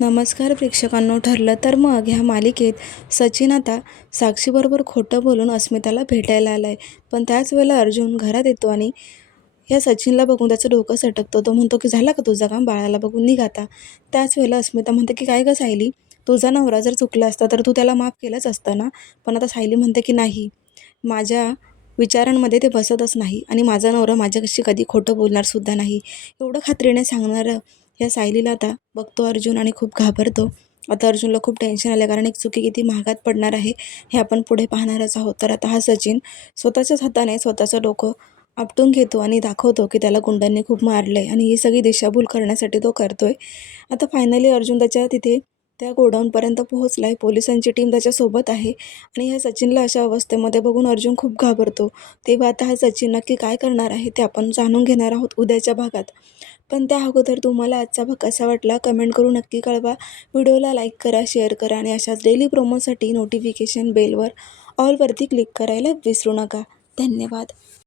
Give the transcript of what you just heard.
नमस्कार प्रेक्षकांनो. ठरलं तर मग ह्या मालिकेत सचिन आता साक्षीबरोबर खोटं बोलून अस्मिताला भेटायला आला आहे. पण त्याच वेळेला अर्जुन घरात येतो आणि या सचिनला बघून त्याचं डोकं सटकतं. तो म्हणतो की झालं का तुझं काम, बाळाला बघून निघ आता. त्याच वेळेला अस्मिता म्हणते की काय गं सायली, तुझा नवरा जर चुकला असता तर तू त्याला माफ केलंच असतं ना. पण आता सायली म्हणते की नाही, माझ्या विचारांमध्ये ते बसतच नाही आणि माझा नवरा माझ्याशी कधी खोटं बोलणार सुद्धा नाही. एवढं खात्रीने सांगणारं या सायलीला आता बघतो अर्जुन आणि खूप घाबरतो. आता अर्जुनला खूप टेन्शन आलं, कारण एक चुकी किती महागात पडणार आहे हे आपण पुढे पाहणारच आहोत. तर आता हा सचिन स्वतःच्याच हाताने स्वतःचं डोकं आपटून घेतो आणि दाखवतो की त्याला गुंडांनी खूप मारलंय आणि ही सगळी दिशाभूल करण्यासाठी तो करतोय. आता फायनली अर्जुन त्याच्या तिथे त्या गोडाऊनपर्यंत पोहोचला आहे. पोलिसांची टीम त्याच्यासोबत आहे आणि ह्या सचिनला अशा अवस्थेमध्ये बघून अर्जुन खूप घाबरतो. तेव्हा आता हा सचिन नक्की काय करणार आहे ते आपण जाणून घेणार आहोत उद्याच्या भागात. पण त्या अगोदर तुम्हाला आजचा भाग कसा वाटला कमेंट करून नक्की कळवा. व्हिडिओला लाईक करा, शेअर करा आणि अशाच डेली प्रोमोसाठी नोटिफिकेशन बेलवर ऑलवरती क्लिक करायला विसरू नका. धन्यवाद.